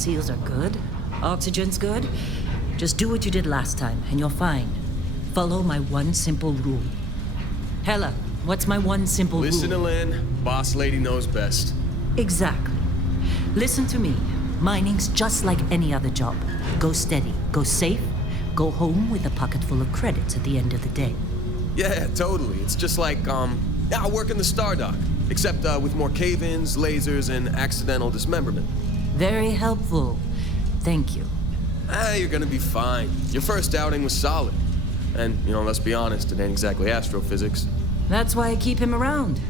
seals are good. Oxygen's good. Just do what you did last time, and you're fine. Follow my one simple rule. Hella, what's my one simple rule? Listen to Lin. Boss lady knows best. Exactly. Listen to me. Mining's just like any other job. Go steady, go safe, go home with a pocket full of credits at the end of the day. Yeah, totally. It's just like, I work in the Star Dock. Except with more cave-ins, lasers, and accidental dismemberment. Very helpful. Thank you. You're gonna be fine. Your first outing was solid. And, let's be honest, it ain't exactly astrophysics. That's why I keep him around.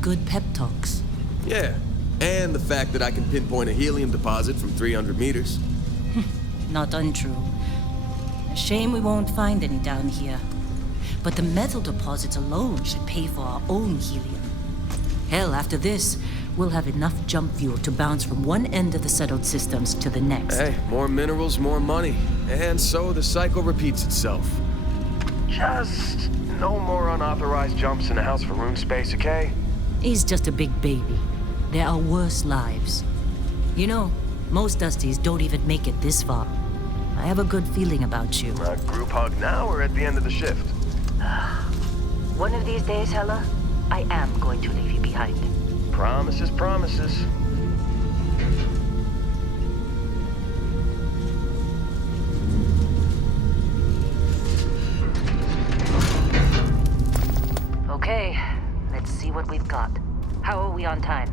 Good pep talks. Yeah, and the fact that I can pinpoint a helium deposit from 300 meters. Not untrue. A shame we won't find any down here. But the metal deposits alone should pay for our own helium. Hell, after this, we'll have enough jump fuel to bounce from one end of the settled systems to the next. Hey, more minerals, more money. And so the cycle repeats itself. Just no more unauthorized jumps in the house for room space, okay? He's just a big baby. There are worse lives. Most Dusties don't even make it this far. I have a good feeling about you. A group hug now or at the end of the shift? One of these days, Hella, I am going to leave you behind. Promises, promises. Okay, let's see what we've got. How are we on time?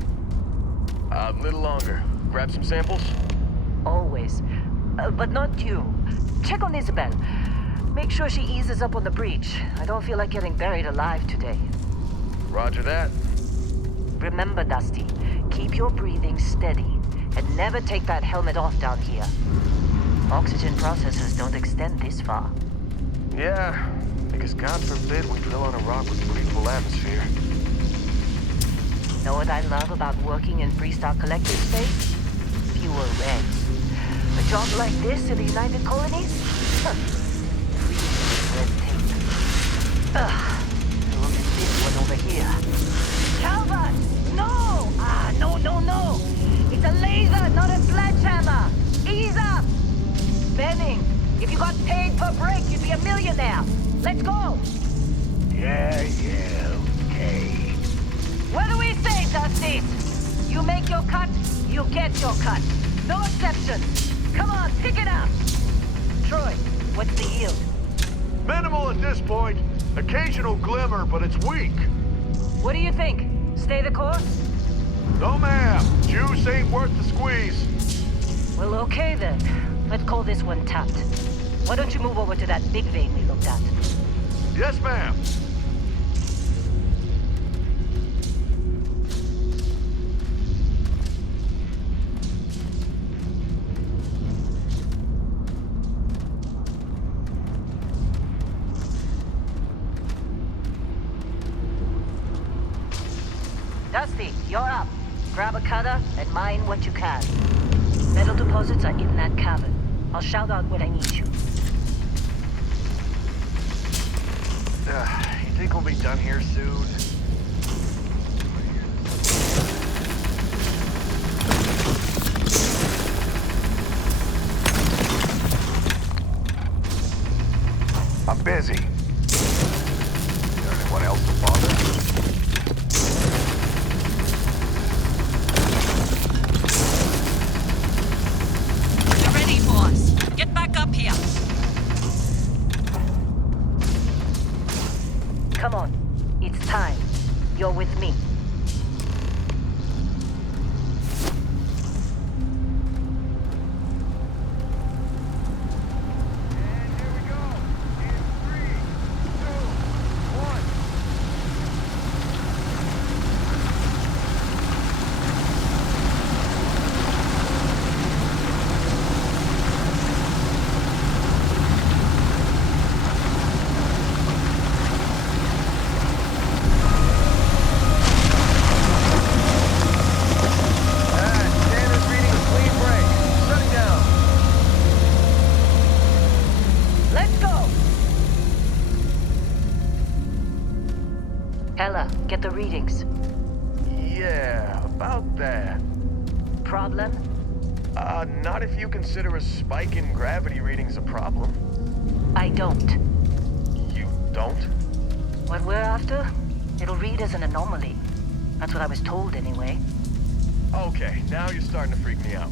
A little longer. Grab some samples? Always. But not you. Check on Isabel. Make sure she eases up on the breach. I don't feel like getting buried alive today. Roger that. Remember, Dusty, keep your breathing steady and never take that helmet off down here. Oxygen processors don't extend this far. Yeah, because God forbid we drill on a rock with breathable atmosphere. Know what I love about working in Freestar Collective space? Fewer reds. A job like this in the United Colonies? Red tape. Look at this one over here. Calvert! No! No. It's a laser, not a sledgehammer. Ease up! Benning, if you got paid per break, you'd be a millionaire. Let's go! Yeah, okay. What do we say, Dusty? You make your cut, you get your cut. No exceptions. Come on, pick it up. Troy, what's the yield? Minimal at this point. Occasional glimmer, but it's weak. What do you think? Stay the course? No, ma'am. Juice ain't worth the squeeze. Well, okay then. Let's call this one tapped. Why don't you move over to that big vein we looked at? Yes, ma'am. Dusty, you're up. Grab a cutter and mine what you can. Metal deposits are in that cavern. I'll shout out when I need you. You think we'll be done here soon? I'm busy. Is there anyone else to bother? Get back up here. Come on. It's time. You're with me. Hella, get the readings. Yeah, about that. Problem? Not if you consider a spike in gravity readings a problem. I don't. You don't? What we're after, it'll read as an anomaly. That's what I was told anyway. Okay, now you're starting to freak me out.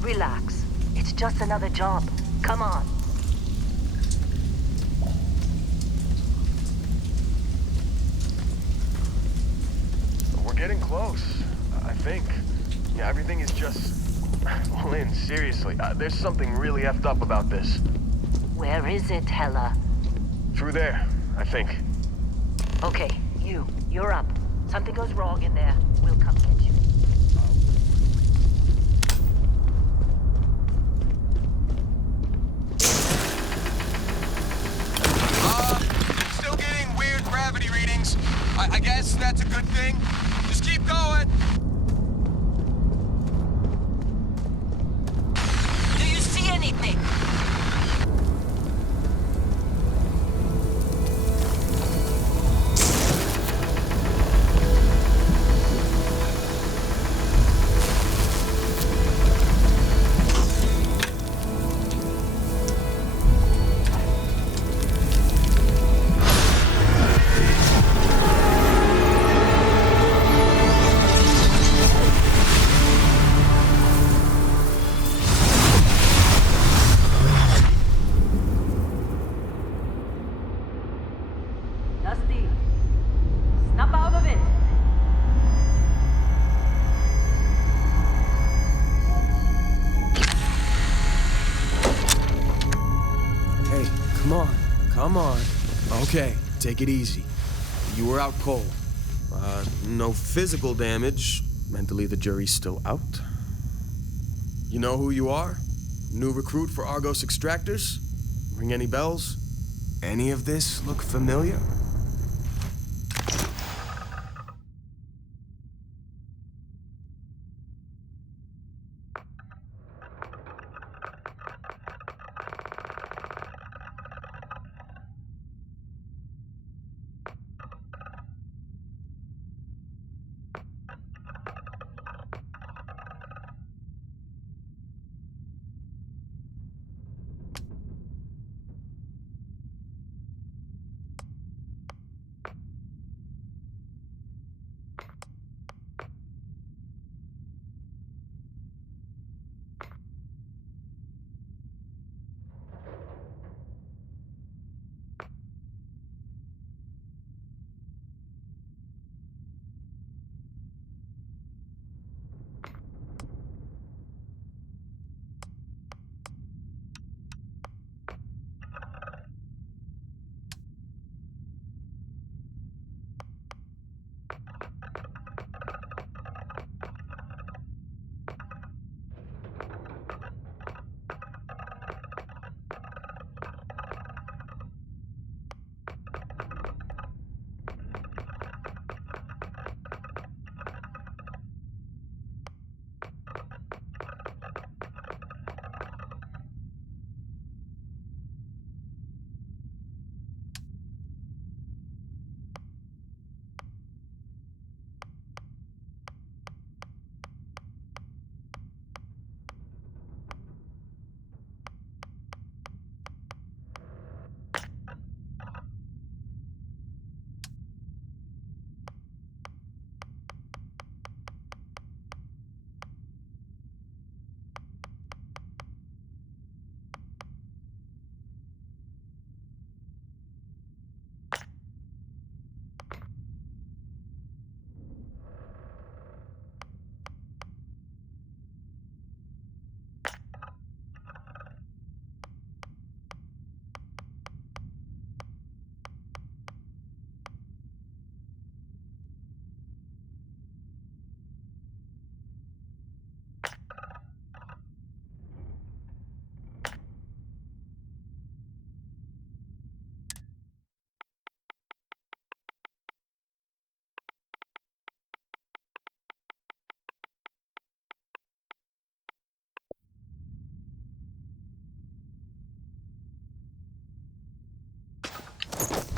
Relax. It's just another job. Come on. We're getting close, I think. Yeah, everything is just... Lin, seriously, there's something really effed up about this. Where is it, Hella? Through there, I think. Okay, you're up. Something goes wrong in there, we'll come get you. Still getting weird gravity readings. I guess that's a good thing. Just keep going. Do you see anything? Dusty, snap out of it. Hey, come on. Okay, take it easy. You were out cold. No physical damage. Mentally, the jury's still out. You know who you are? New recruit for Argos Extractors? Ring any bells? Any of this look familiar?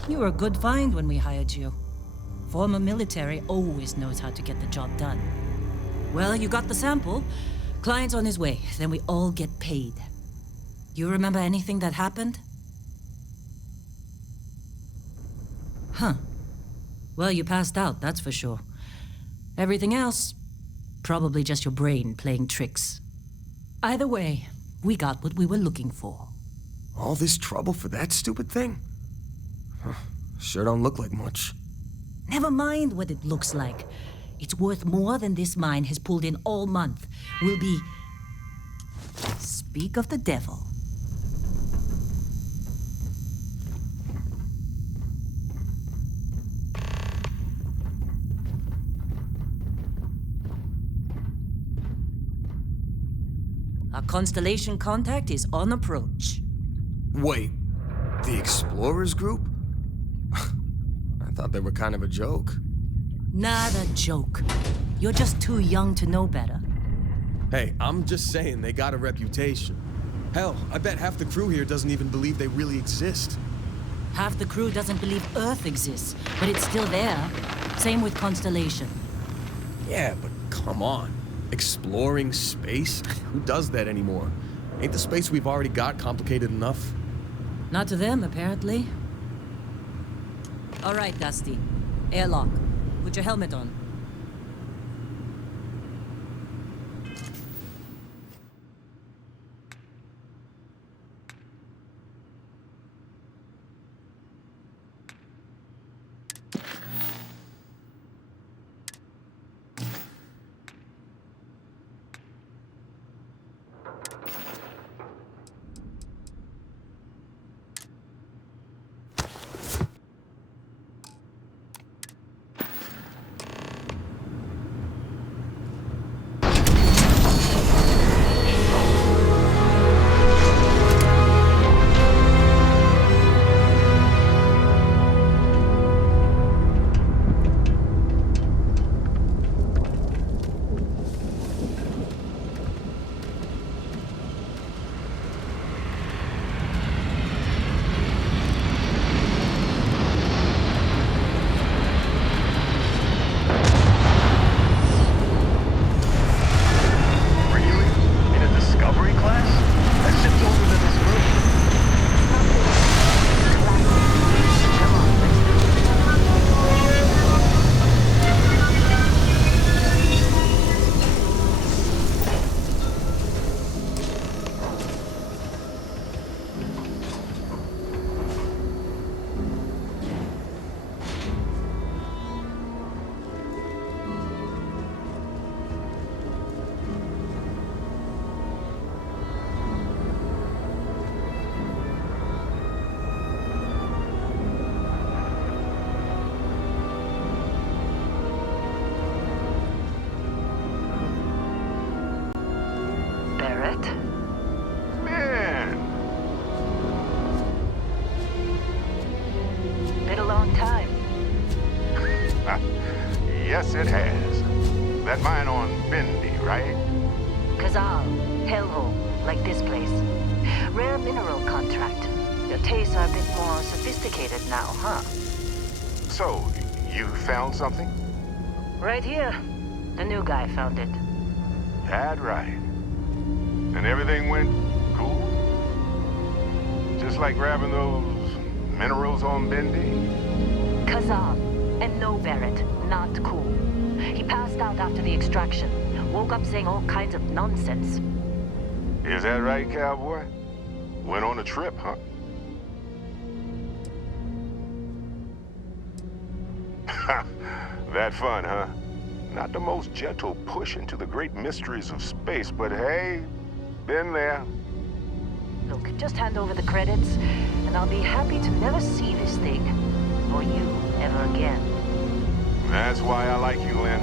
You were a good find when we hired you. Former military always knows how to get the job done. Well, you got the sample. Client's on his way, then we all get paid. You remember anything that happened? Huh. Well, you passed out, that's for sure. Everything else, probably just your brain playing tricks. Either way, we got what we were looking for. All this trouble for that stupid thing? Huh. Sure don't look like much. Never mind what it looks like. It's worth more than this mine has pulled in all month. We'll be... Speak of the devil. Our constellation contact is on approach. Wait, the Explorers group? I thought they were kind of a joke. Not a joke. You're just too young to know better. Hey, I'm just saying they got a reputation. Hell, I bet half the crew here doesn't even believe they really exist. Half the crew doesn't believe Earth exists, but it's still there. Same with Constellation. Yeah, but come on. Exploring space? Who does that anymore? Ain't the space we've already got complicated enough? Not to them, apparently. All right, Dusty. Airlock. Put your helmet on. Yes, it has. That mine on Bendy, right? Kazal, hellhole, like this place. Rare mineral contract. Your tastes are a bit more sophisticated now, huh? So, you found something? Right here. The new guy found it. That right. And everything went cool? Just like grabbing those minerals on Bendy? Kazal, and no Barrett, not cool. He passed out after the extraction. Woke up saying all kinds of nonsense. Is that right, cowboy? Went on a trip, huh? That fun, huh? Not the most gentle push into the great mysteries of space, but hey, been there. Look, just hand over the credits, and I'll be happy to never see this thing, or you, ever again. That's why I like you, Lin.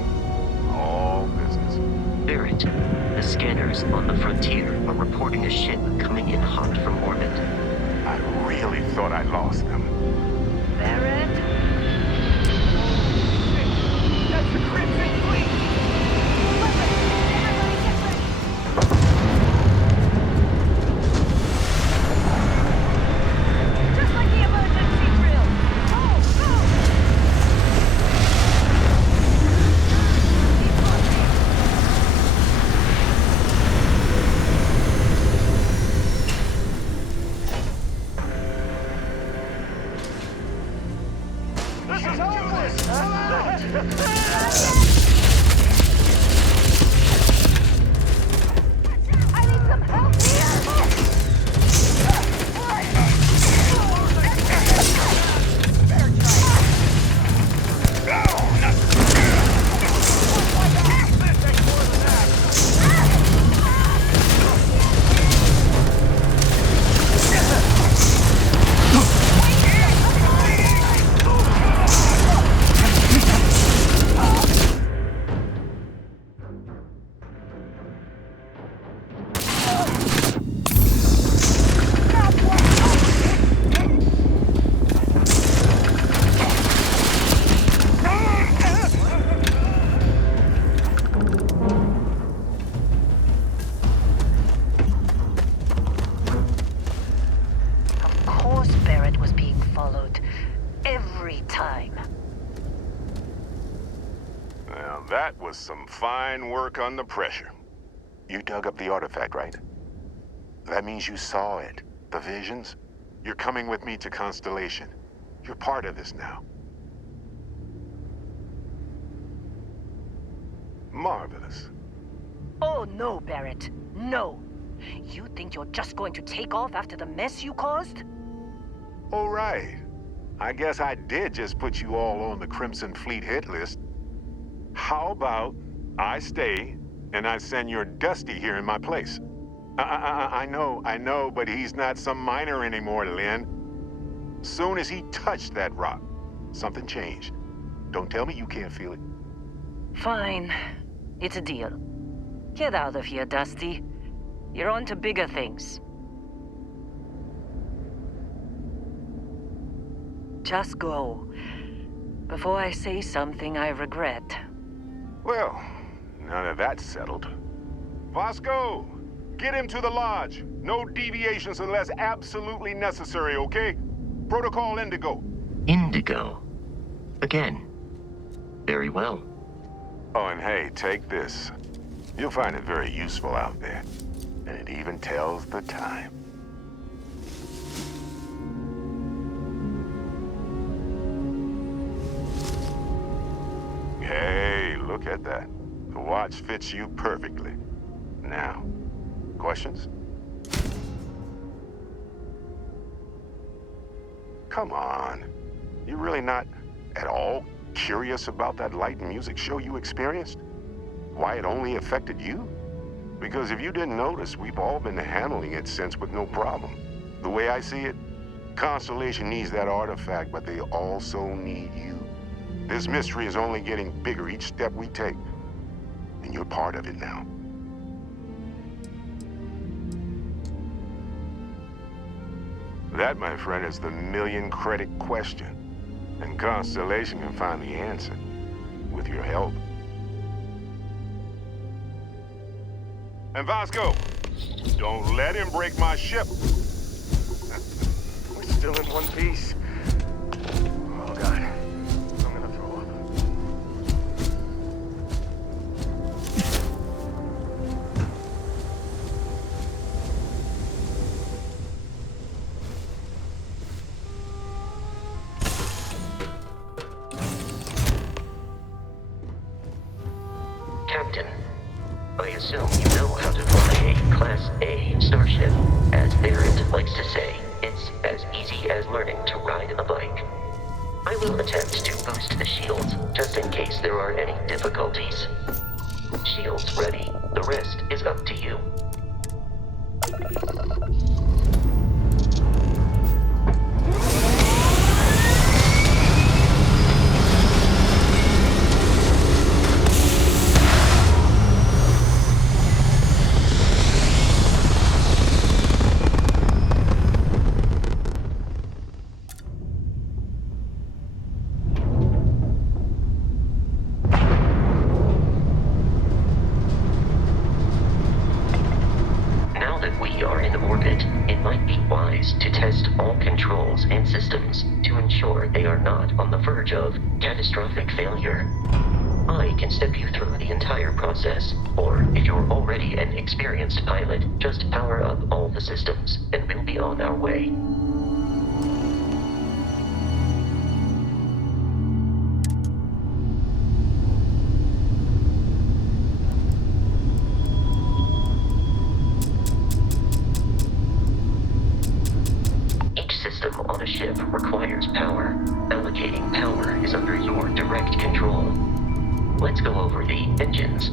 All business. Barrett, the scanners on the frontier are reporting a ship coming in hot from orbit. I really thought I lost them. Barrett? That's the Crimson Fleet! Everybody get ready! Just like the emergency drill! Go! Go! Keep pushing! That was some fine work under pressure. You dug up the artifact, right? That means you saw it. The visions? You're coming with me to Constellation. You're part of this now. Marvelous. Oh no, Barrett. No. You think you're just going to take off after the mess you caused? All right. I guess I did just put you all on the Crimson Fleet hit list. How about I stay and I send your Dusty here in my place? I know, but he's not some miner anymore, Lin. Soon as he touched that rock, something changed. Don't tell me you can't feel it. Fine. It's a deal. Get out of here, Dusty. You're on to bigger things. Just go. Before I say something I regret. Well, none of that's settled. Vasco, get him to the lodge. No deviations unless absolutely necessary, okay? Protocol Indigo. Indigo. Again. Very well. Oh, and hey, take this. You'll find it very useful out there. And it even tells the time. Hey, look at that. The watch fits you perfectly. Now, questions? Come on. You really not at all curious about that light and music show you experienced? Why it only affected you? Because if you didn't notice, we've all been handling it since with no problem. The way I see it, Constellation needs that artifact, but they also need you. This mystery is only getting bigger each step we take. And you're part of it now. That, my friend, is the million-credit question. And Constellation can find the answer. With your help. And Vasco, don't let him break my ship. We're still in one piece. Oh, God. I'm gonna throw up. Captain, I assume you know how to fly a Class A starship. As Barrett likes to say, it's as easy as learning to ride a bike. I will attempt to boost the shields, just in case there are any difficulties. Shields ready. The rest is up to you. Of catastrophic failure. I can step you through the entire process, or if you're already an experienced pilot, just power up all the systems, and we'll be on our way. Each system on a ship requires power. Allocating power is under your direct control. Let's go over the engines.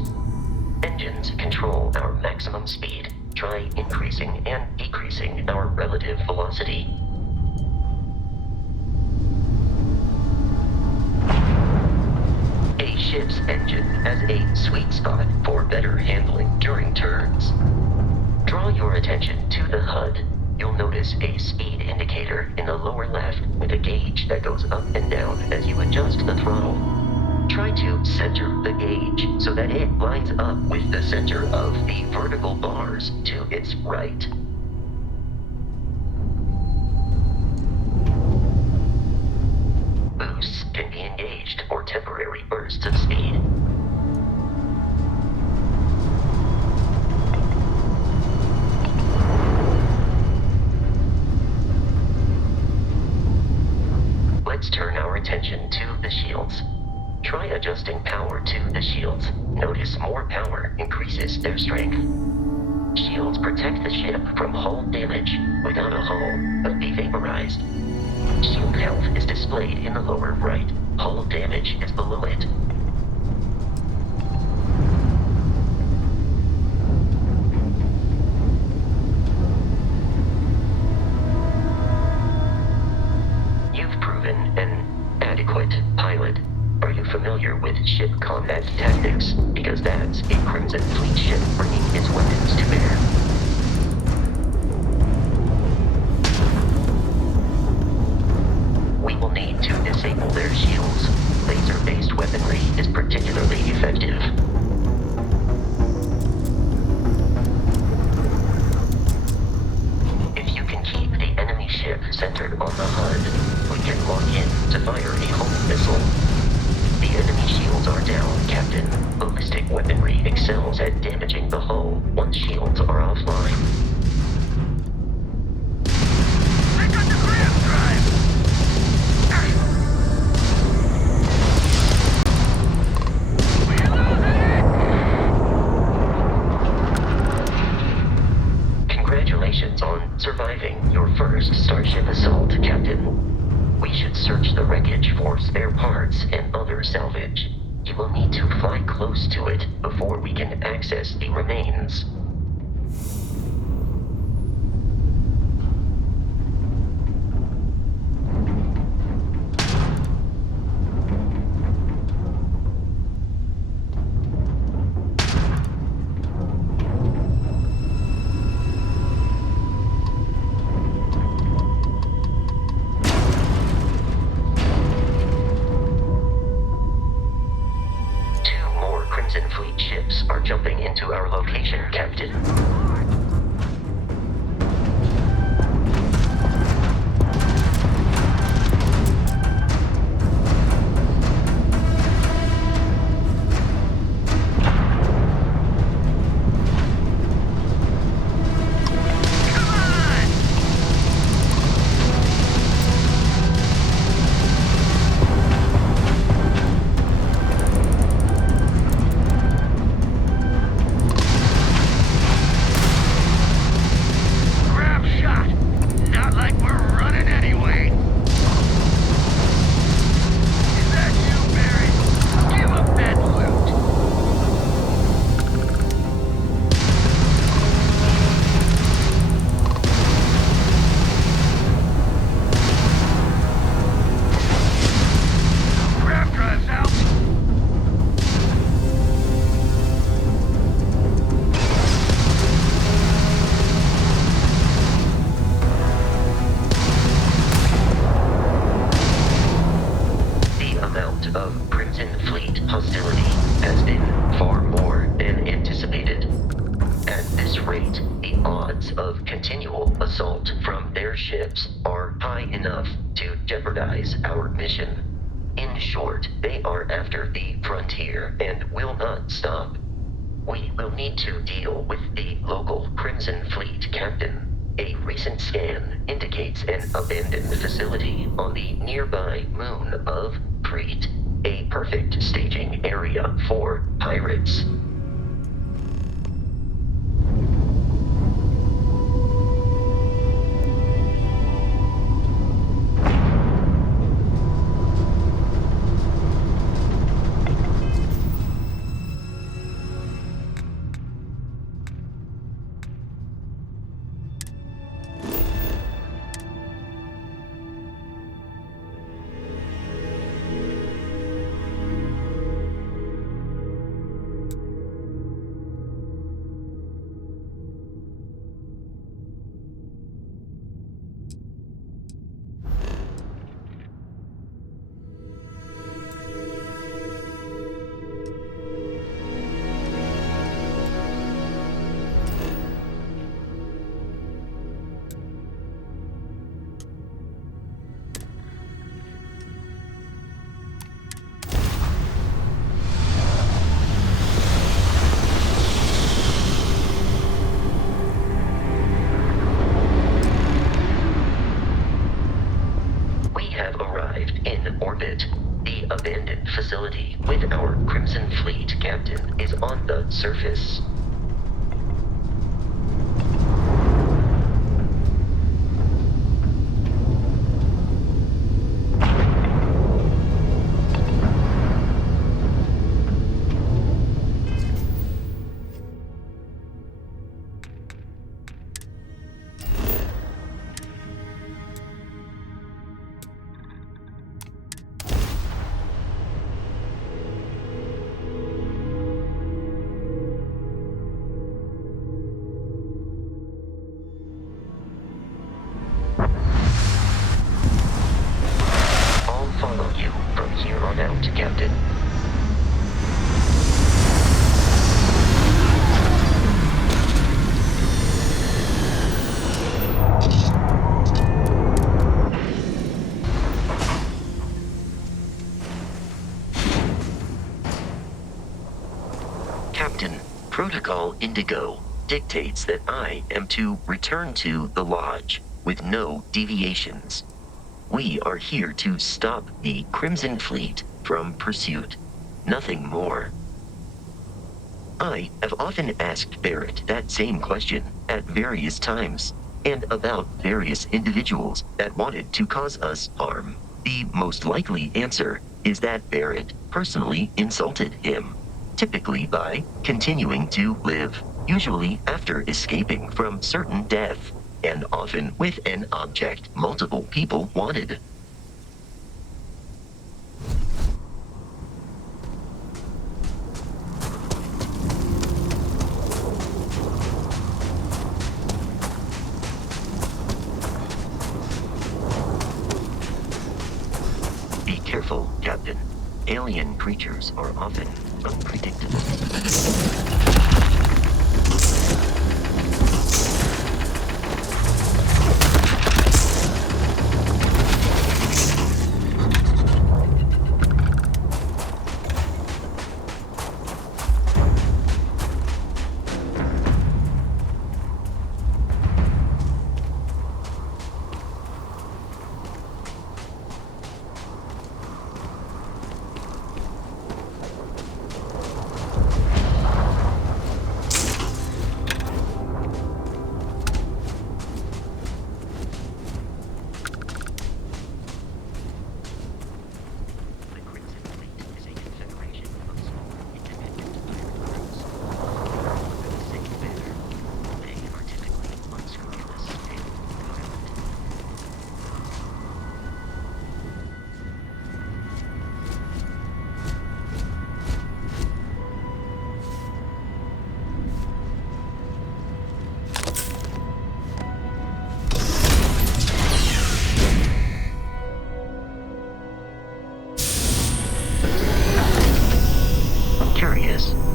Engines control our maximum speed. Try increasing and decreasing our relative velocity. A ship's engine has a sweet spot for better handling during turns. Draw your attention to the HUD. You'll notice a speed indicator in the lower left with a gauge that goes up and down as you adjust the throttle. Try to center the gauge so that it lines up with the center of the vertical bars to its right. Boosts can be engaged for temporary bursts of speed. attention to the shields. Try adjusting power to the shields. Notice more power increases their strength. Shields protect the ship from hull damage. Without a hull, but be vaporized. Shield health is displayed in the lower right. Hull damage is below it. You've proven an adequate pilot. Are you familiar with ship combat tactics? Because that's a Crimson Fleet ship bringing its weapons to bear. We will need to disable their shields. Laser-based weaponry is particularly effective. If you can keep the enemy ship centered on the HUD, we can lock in to fire a home missile. The enemy shields are down, Captain. Ballistic weaponry excels at damaging the hull once shields are offline. I got the Grav drive! Congratulations on surviving your first Starship assault, Captain. We should search the wreckage for spare parts and other salvage. You will need to fly close to it before we can access the remains. Are jumping into our location, Captain. Our mission. In short, they are after the frontier and will not stop. We will need to deal with the local Crimson Fleet captain. A recent scan indicates an abandoned facility on the nearby moon of Kreet, a perfect staging area for pirates. facility with our Crimson Fleet captain is on the surface. Follow you from here on out, Captain. Captain, Protocol Indigo dictates that I am to return to the Lodge with no deviations. We are here to stop the Crimson Fleet from pursuit. Nothing more. I have often asked Barrett that same question at various times, and about various individuals that wanted to cause us harm. The most likely answer is that Barrett personally insulted him, typically by continuing to live, usually after escaping from certain death, and often with an object multiple people wanted. Be careful, Captain. Alien creatures are often unpredictable.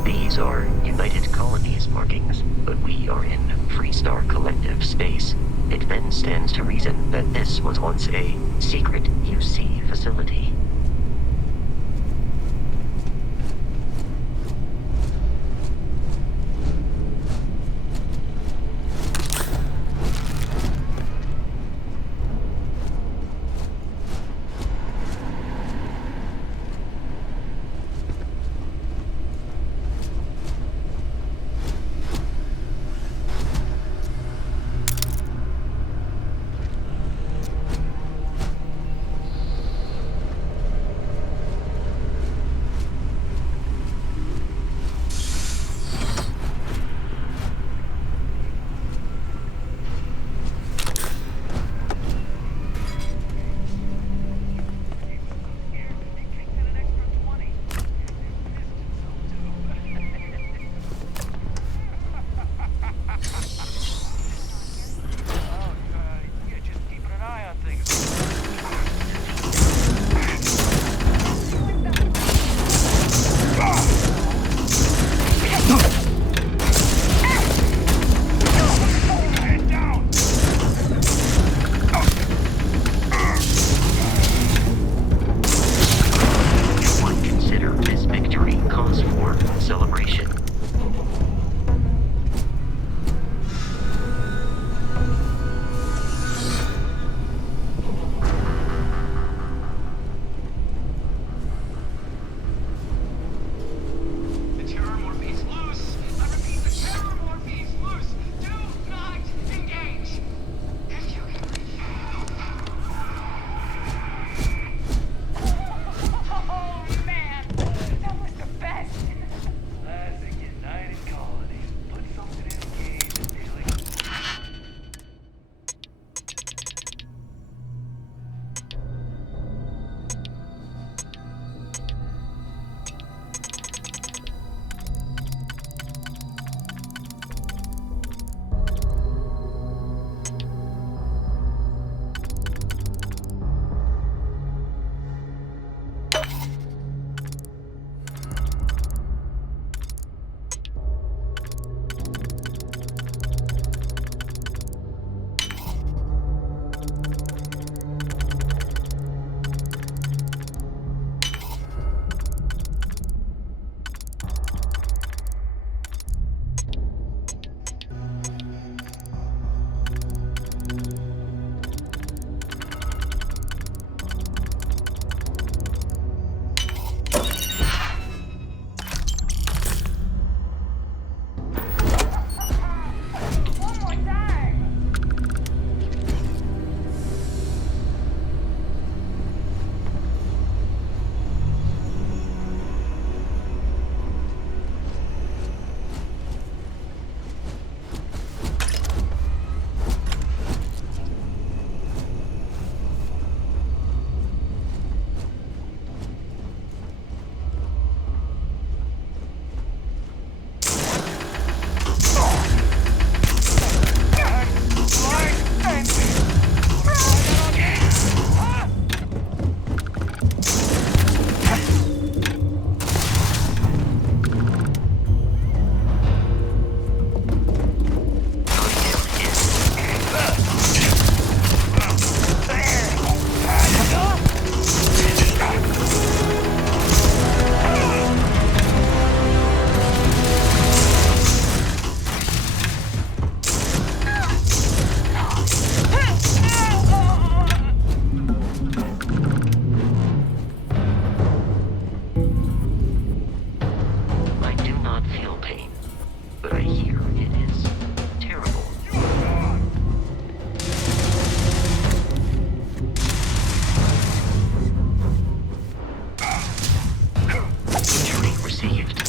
These are United Colonies markings, but we are in Freestar Collective space. It then stands to reason that this was once a secret UC facility. One more time! I do not feel pain, but I hear it is terrible. Injury received.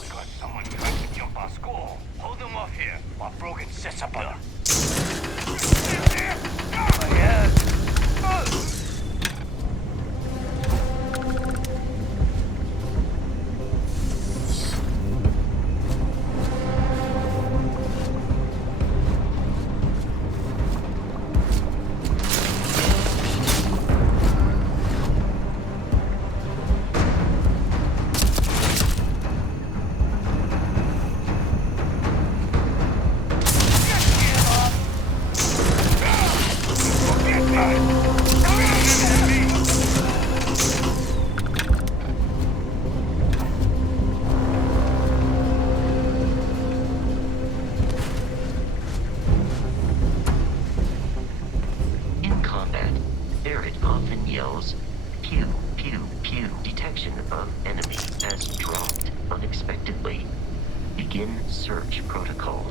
We got someone trying to jump our school. Hold them off here while Brogan sets up a... In combat, Barrett often yells, "Pew, pew, pew." Detection of enemy has dropped unexpectedly. Begin search protocol.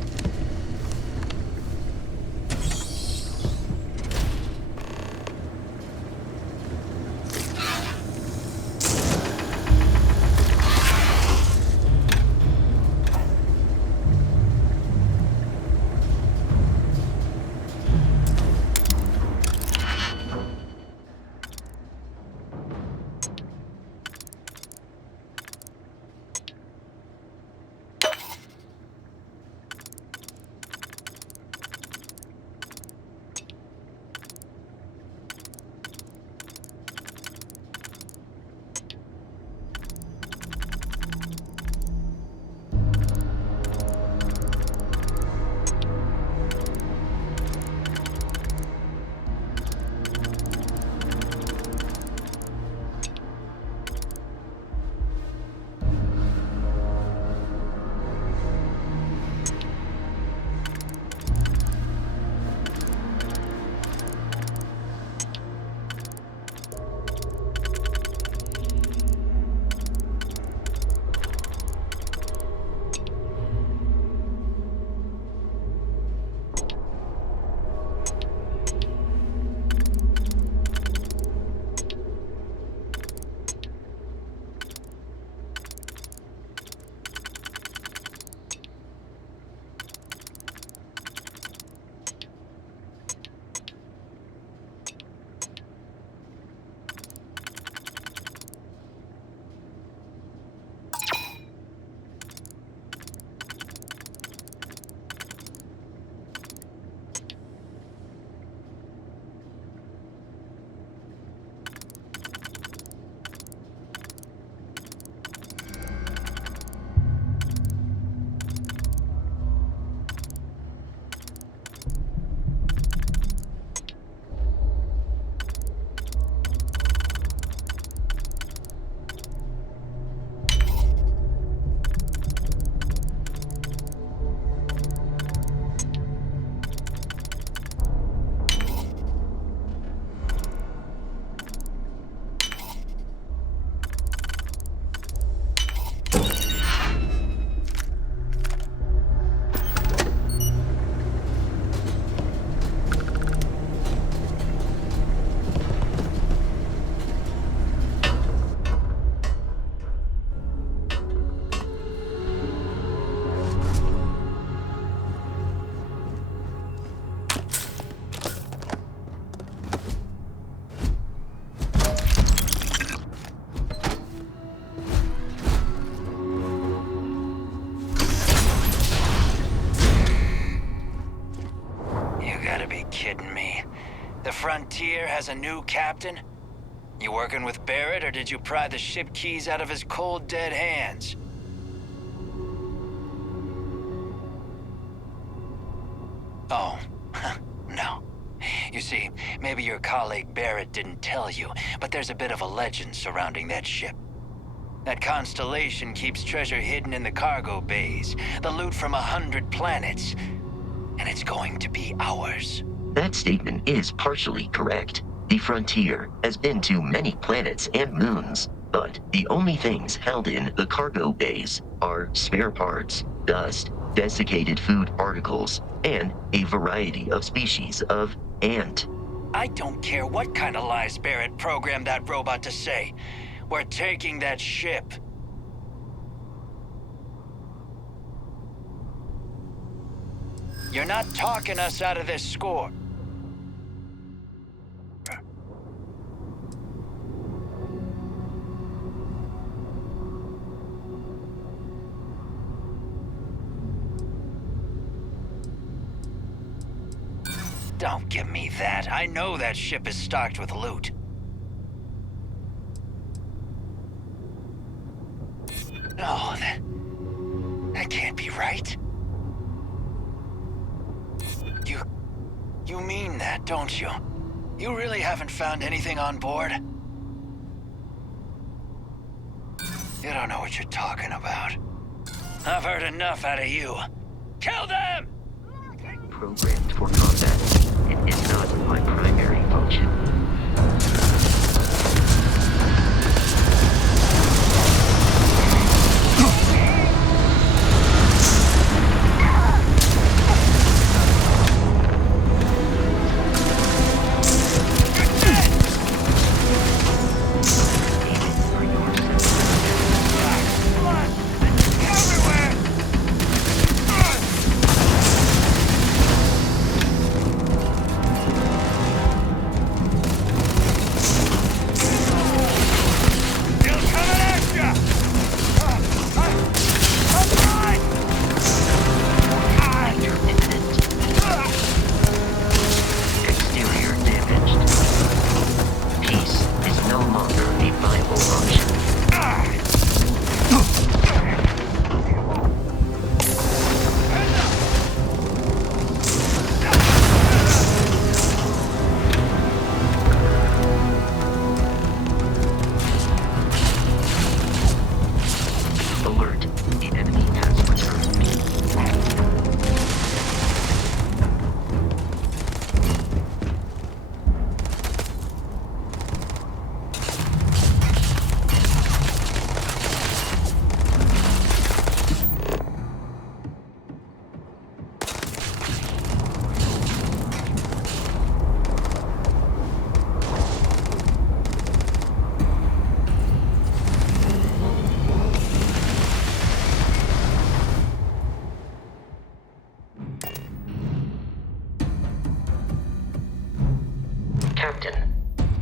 The Frontier has a new captain? You working with Barrett, or did you pry the ship keys out of his cold, dead hands? Oh, no. You see, maybe your colleague Barrett didn't tell you, but there's a bit of a legend surrounding that ship. That constellation keeps treasure hidden in the cargo bays, the loot from 100 planets, and it's going to be ours. That statement is partially correct. The Frontier has been to many planets and moons, but the only things held in the cargo bays are spare parts, dust, desiccated food particles, and a variety of species of ant. I don't care what kind of lies Barrett programmed that robot to say. We're taking that ship. You're not talking us out of this score. Don't give me that. I know that ship is stocked with loot. No, that can't be right. You mean that, don't you? You really haven't found anything on board? You don't know what you're talking about. I've heard enough out of you. Kill them! Programmed for combat. It is not my primary function.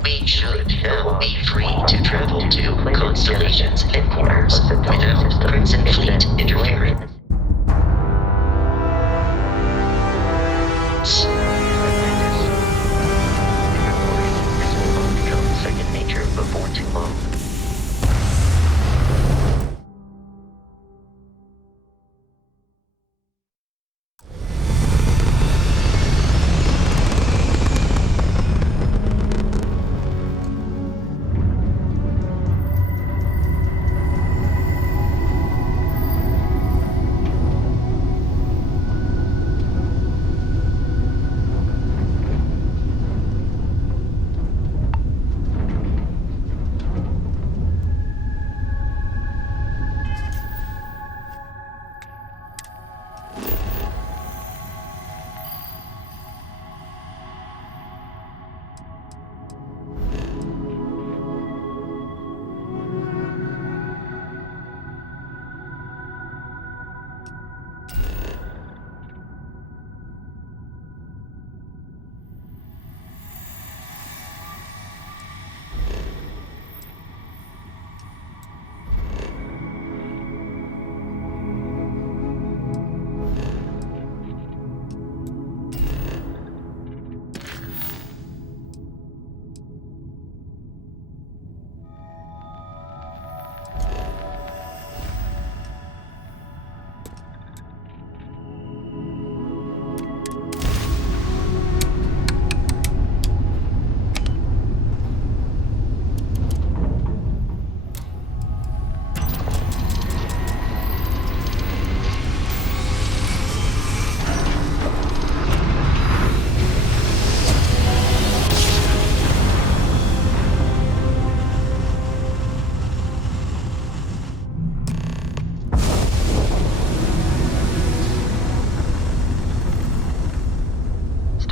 We should now be free to travel to Constellation's headquarters without Crimson Fleet interfering. Atlantis. This will all become second nature before too long.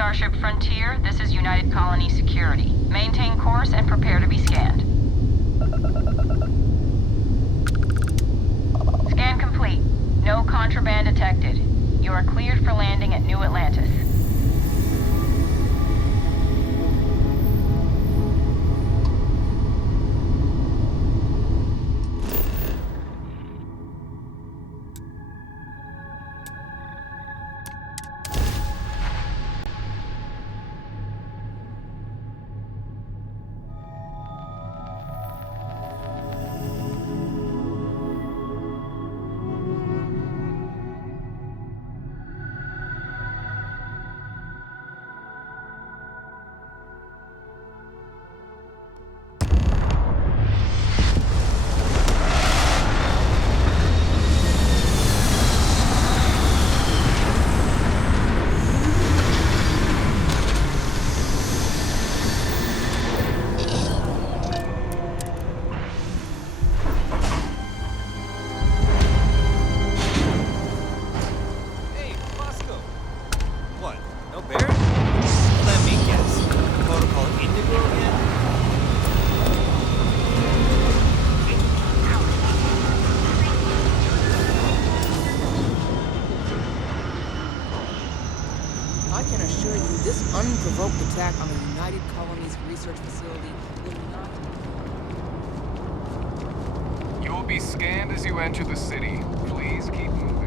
Starship Frontier, this is United Colony Security. Maintain course and prepare to be scanned. Scan complete. No contraband detected. You are cleared for landing at New Atlantis. Unprovoked attack on the United Colonies research facility will not... You will be scanned as you enter the city. Please keep moving.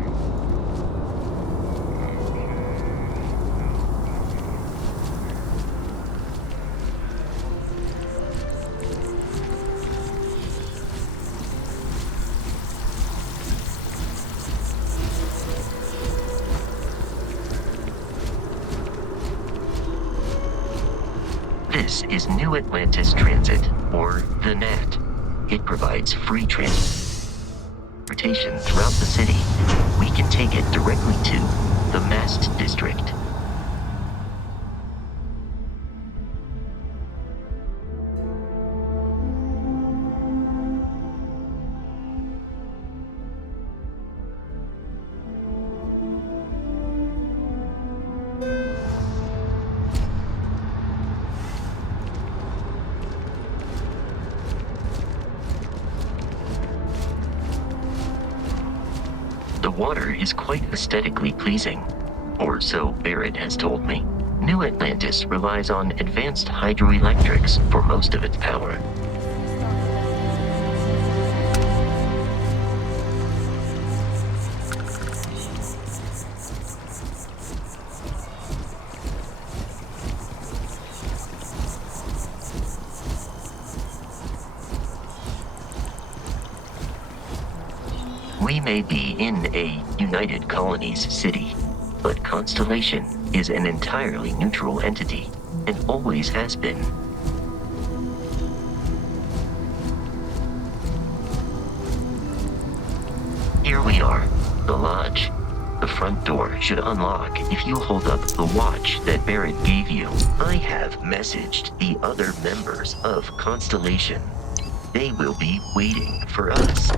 This is New Atlantis Transit, or the NAT. It provides free transportation throughout the city. We can take it directly to the Mast district. The water is quite aesthetically pleasing, or so Barrett has told me. New Atlantis relies on advanced hydroelectrics for most of its power. We may be in a United Colonies city, but Constellation is an entirely neutral entity, and always has been. Here we are, the lodge. The front door should unlock if you hold up the watch that Barrett gave you. I have messaged the other members of Constellation. They will be waiting for us.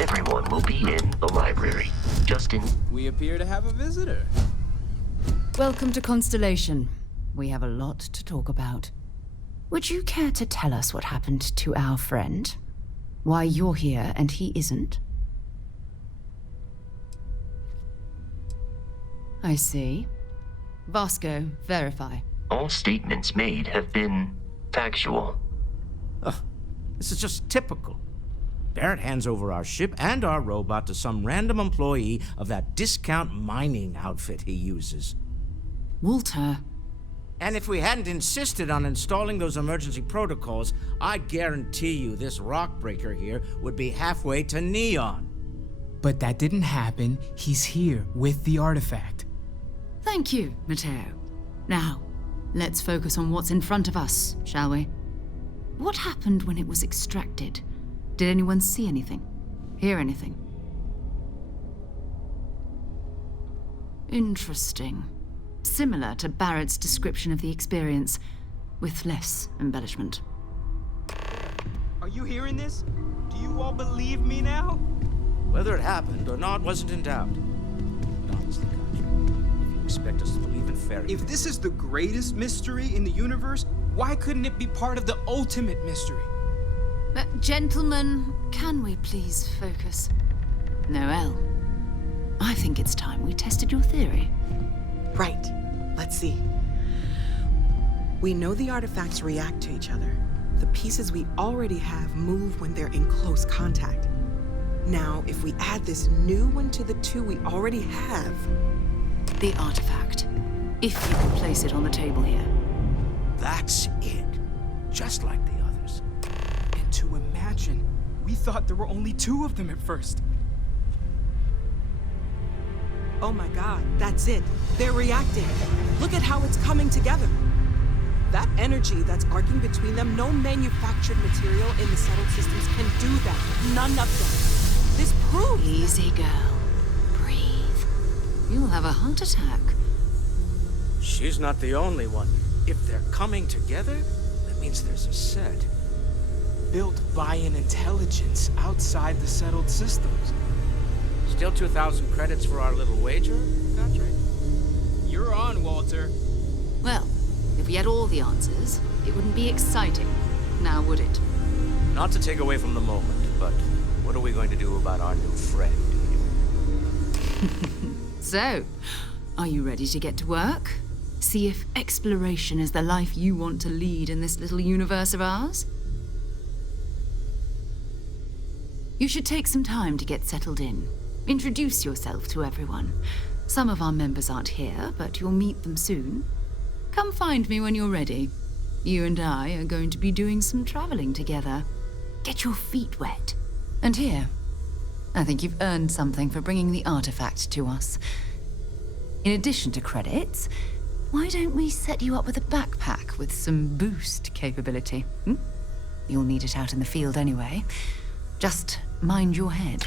Everyone will be in the library. Justin. We appear to have a visitor. Welcome to Constellation. We have a lot to talk about. Would you care to tell us what happened to our friend? Why you're here and he isn't? I see. Vasco, verify. All statements made have been factual. Ugh, this is just typical. Barrett hands over our ship and our robot to some random employee of that discount mining outfit he uses. Walter. And if we hadn't insisted on installing those emergency protocols, I guarantee you this rock breaker here would be halfway to Neon. But that didn't happen. He's here with the artifact. Thank you, Matteo. Now, let's focus on what's in front of us, shall we? What happened when it was extracted? Did anyone see anything? Hear anything? Interesting. Similar to Barrett's description of the experience, with less embellishment. Are you hearing this? Do you all believe me now? Whether it happened or not wasn't in doubt. But honestly, Contra, if you expect us to believe in fairy If this is the greatest mystery in the universe, why couldn't it be part of the ultimate mystery? Gentlemen, can we please focus? Noel, I think it's time we tested your theory. Right. Let's see. We know the artifacts react to each other. The pieces we already have move when they're in close contact. Now, if we add this new one to the two we already have... The artifact. If you can place it on the table here. That's it. Just like the others. And to imagine, we thought there were only 2 of them at first. Oh my god, that's it. They're reacting. Look at how it's coming together. That energy that's arcing between them, no manufactured material in the settled systems can do that. None of them. This proves... Easy, girl. Breathe. You'll have a heart attack. She's not the only one. If they're coming together, that means there's a set. Built by an intelligence outside the settled systems. Still 2,000 credits for our little wager, Contra? You're on, Walter. Well, if we had all the answers, it wouldn't be exciting, now would it? Not to take away from the moment, but what are we going to do about our new friend here? So, are you ready to get to work? See if exploration is the life you want to lead in this little universe of ours? You should take some time to get settled in. Introduce yourself to everyone. Some of our members aren't here, but you'll meet them soon. Come find me when you're ready. You and I are going to be doing some traveling together. Get your feet wet. And here, I think you've earned something for bringing the artifact to us. In addition to credits, why don't we set you up with a backpack with some boost capability? You'll need it out in the field anyway. Just mind your head.